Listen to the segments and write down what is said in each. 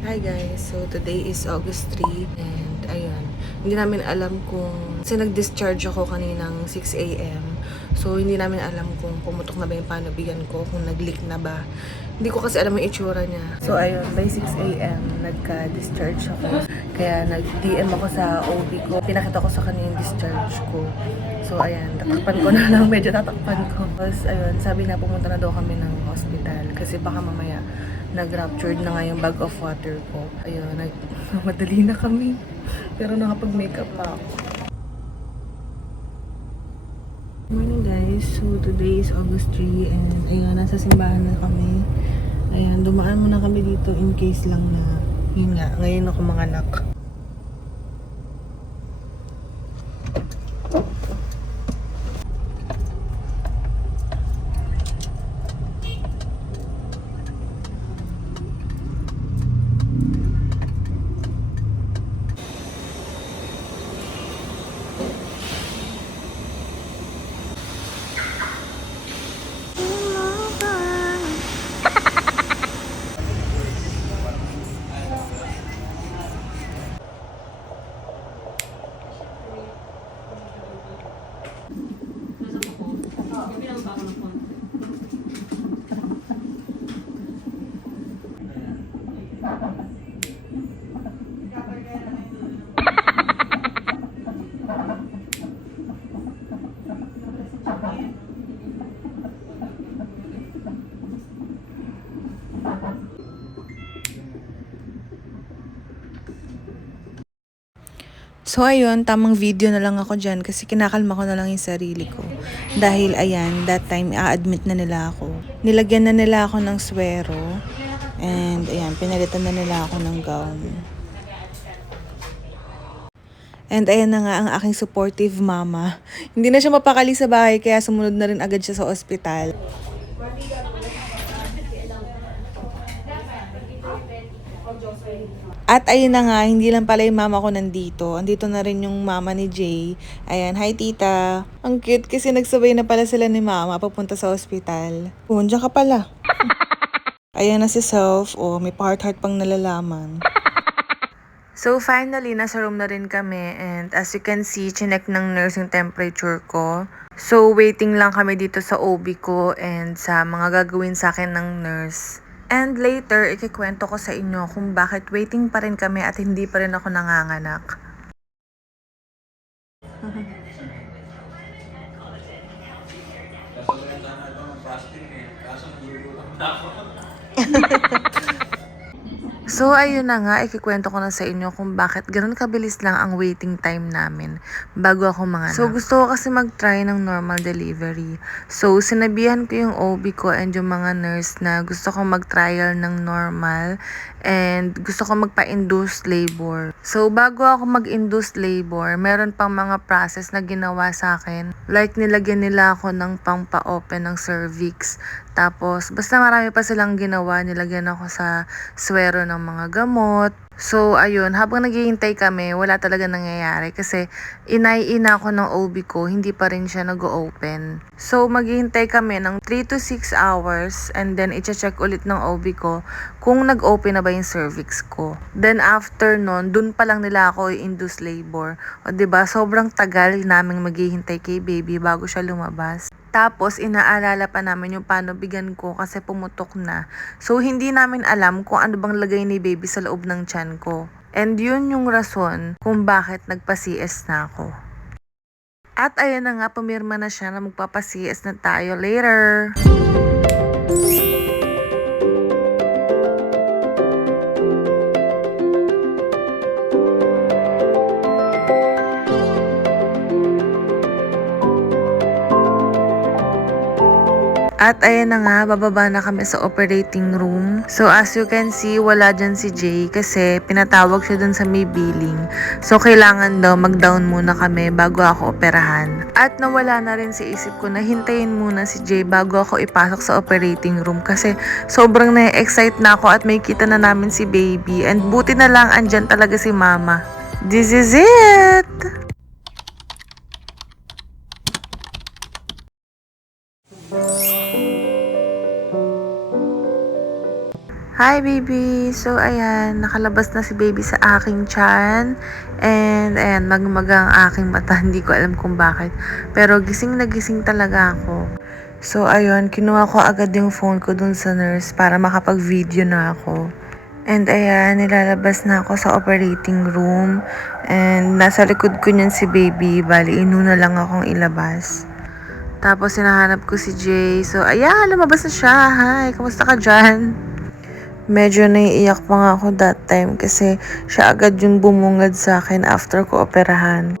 Hi guys, so today is August 3 and ayun, hindi namin alam kung, kasi nag-discharge ako kaninang 6 a.m. So hindi namin alam kung pumutok na ba yung panubigan ko, kung nag-leak na ba. Hindi ko kasi alam yung itsura niya. So ayun, by 6 a.m. nagka-discharge ako. Kaya nag-DM ako sa OB ko. Pinakita ko sa kanya yung discharge ko. So ayan, tatakpan ko na lang, medyo tatakpan ko. Tapos ayun, sabi na pumunta na daw kami ng hospital kasi baka mamaya nag-ruptured na nga yung bag of water ko. Ayun, madali na kami. Pero nakapag-makeup pa ako. Morning guys, so today is August 3 and ayun, nasa simbahan na kami. Ayan, dumaan muna kami dito in case lang na, yun nga, ngayon ako manganak. So ayun, tamang video na lang ako dyan kasi kinakalma ko na lang yung sarili ko. Dahil ayan, that time i-admit na nila ako. Nilagyan na nila ako ng swero. And ayan, pinalitan na nila ako ng gown. And ayan na nga ang aking supportive mama. Hindi na siya mapakali sa bahay kaya sumunod na rin agad siya sa ospital. At ayun na nga, hindi lang pala yung mama ko nandito. Andito na rin yung mama ni Jay. Ayan, hi tita. Ang cute kasi nagsabay na pala sila ni mama papunta sa ospital. Oh, nandiyan ka pala. Ayan na si Self. Oh, may part-heart pang nalalaman. So finally, nasa room na rin kami. And as you can see, chinek ng nurse yung temperature ko. So waiting lang kami dito sa OB ko and sa mga gagawin sa akin ng nurse. And later, ikikwento ko sa inyo kung bakit waiting pa rin kami at hindi pa rin ako nanganganak. So, ayun na nga, ikikwento ko na sa inyo kung bakit ganun kabilis lang ang waiting time namin bago ako manganak. So, gusto ko kasi mag-try ng normal delivery. So, sinabihan ko yung OB ko and yung mga nurse na gusto ko mag-trial ng normal and gusto ko magpa-induced labor. So, bago ako mag-induced labor, meron pang mga process na ginawa sa akin. Like, nilagyan nila ako ng pang-pa-open ng cervix. Tapos, basta marami pa silang ginawa. Nilagyan ako sa swero ng mga gamot. So, ayun, habang naghihintay kami, wala talaga nangyayari kasi inay-ina ako ng OB ko, hindi pa rin siya nag-open. So, maghihintay kami ng 3 to 6 hours and then i-check ulit ng OB ko kung nag-open na ba yung cervix ko. Then, after nun, dun pa lang nila ako i-induce labor. O, diba, sobrang tagal naming maghihintay kay baby bago siya lumabas. Tapos, inaalala pa namin yung panubigan ko kasi pumutok na. So, hindi namin alam kung ano bang lagay ni baby sa loob ng tiyan ko. And yun yung rason kung bakit nagpa-CS na ako. At ayan na nga, pumirma na siya na magpapa-CS na tayo later. At ayan na nga, bababa na kami sa operating room. So as you can see, wala dyan si Jay kasi pinatawag siya dun sa may billing. So kailangan daw mag-down muna kami bago ako operahan. At nawala na rin sa isip ko na hintayin muna si Jay bago ako ipasok sa operating room kasi sobrang na-excite na ako at may kita na namin si baby. And buti na lang andyan talaga si mama. This is it! Hi baby! So ayan, nakalabas na si baby sa aking tiyan. And ayan, magmaga ang aking mata. Hindi ko alam kung bakit. Pero gising na gising talaga ako. So ayun, kinuha ko agad yung phone ko dun sa nurse para makapag-video na ako. And ayan, nilalabas na ako sa operating room. And nasa likod ko niyan si baby. Bali, inuna lang akong ilabas. Tapos hinahanap ko si Jay. So ayan, lumabas na siya. Hi, kamusta ka dyan? Medyo naiiyak pa nga ako that time kasi siya agad yung bumungad sa akin after ko operahan.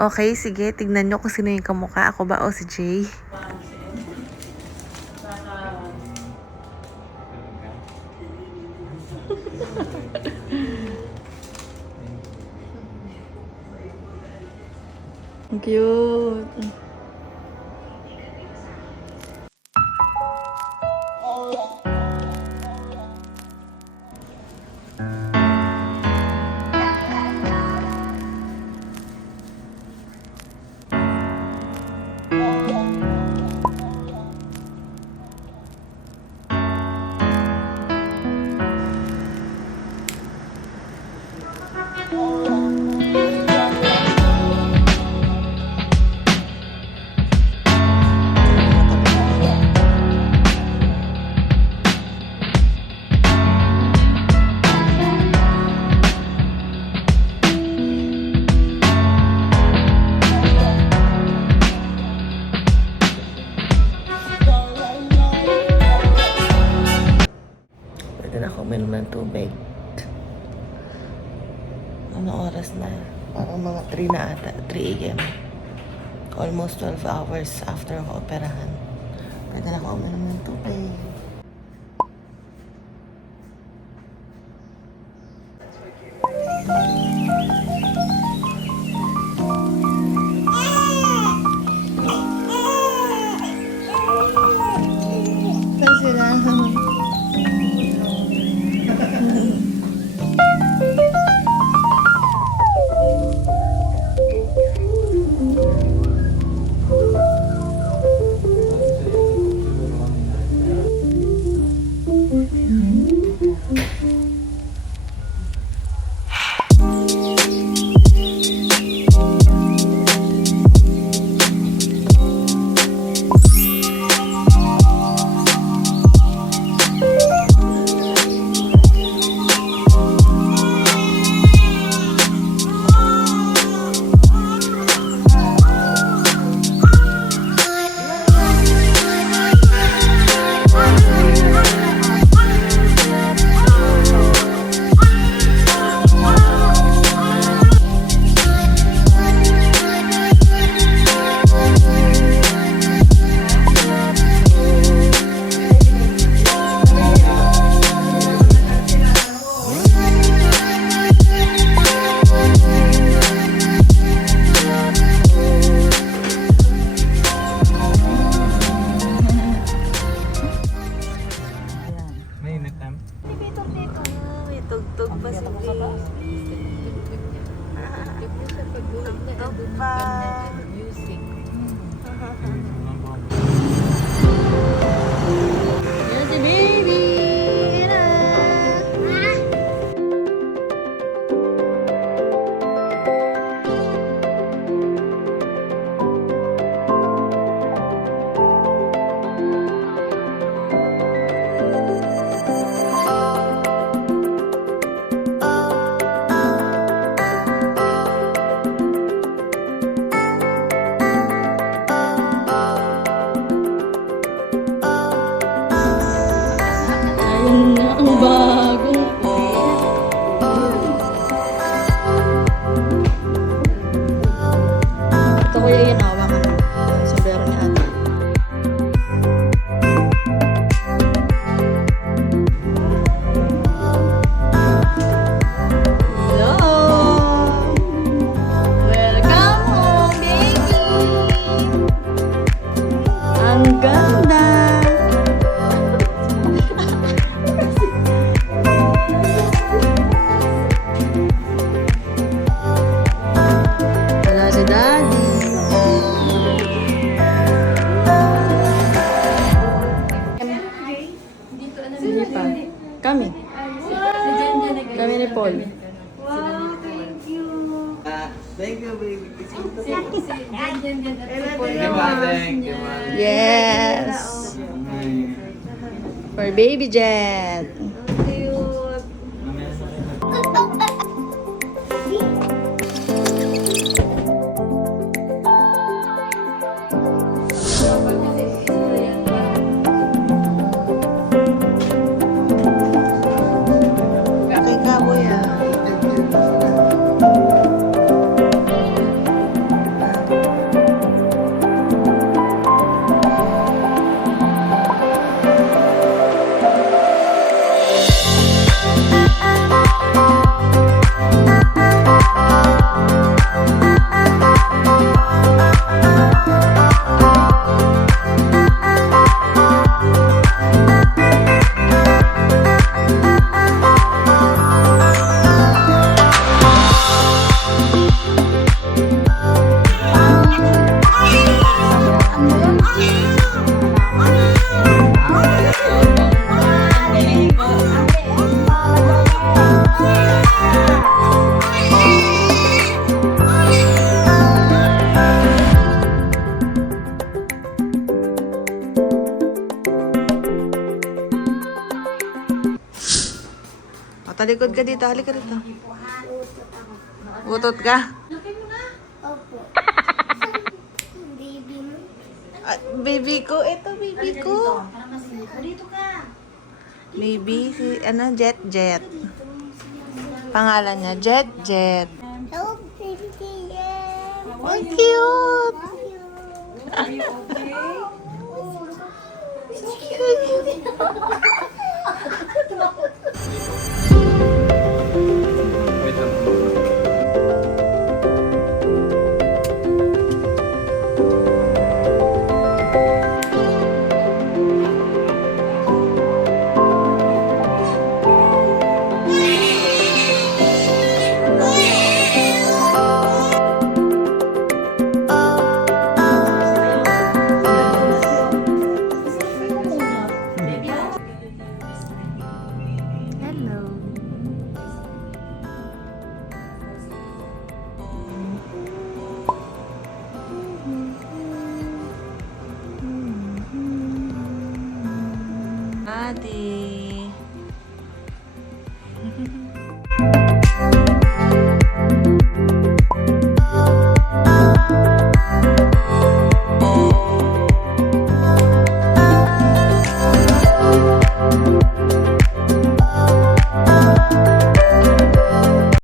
Okay, sige. Tignan nyo kung sino yung kamukha. Ako ba o si Jay? Cute. Pwede na ako uminom ng tubig. Ano oras na? Parang mga 3 na ata. 3 a.m. Almost 12 hours after ako operahan. Pwede na ako uminom ng tubig. Saan sila? Yes. For baby Jet. Kay Kaboy Talikod ka dito, halika dito. Utot ka? Opo. Baby mo. Baby ko, ito baby ko. Dito ka. Baby, si, Jet Jet. Pangalan niya, Jet Jet. Hello, baby. Ang cute! Are you Adi.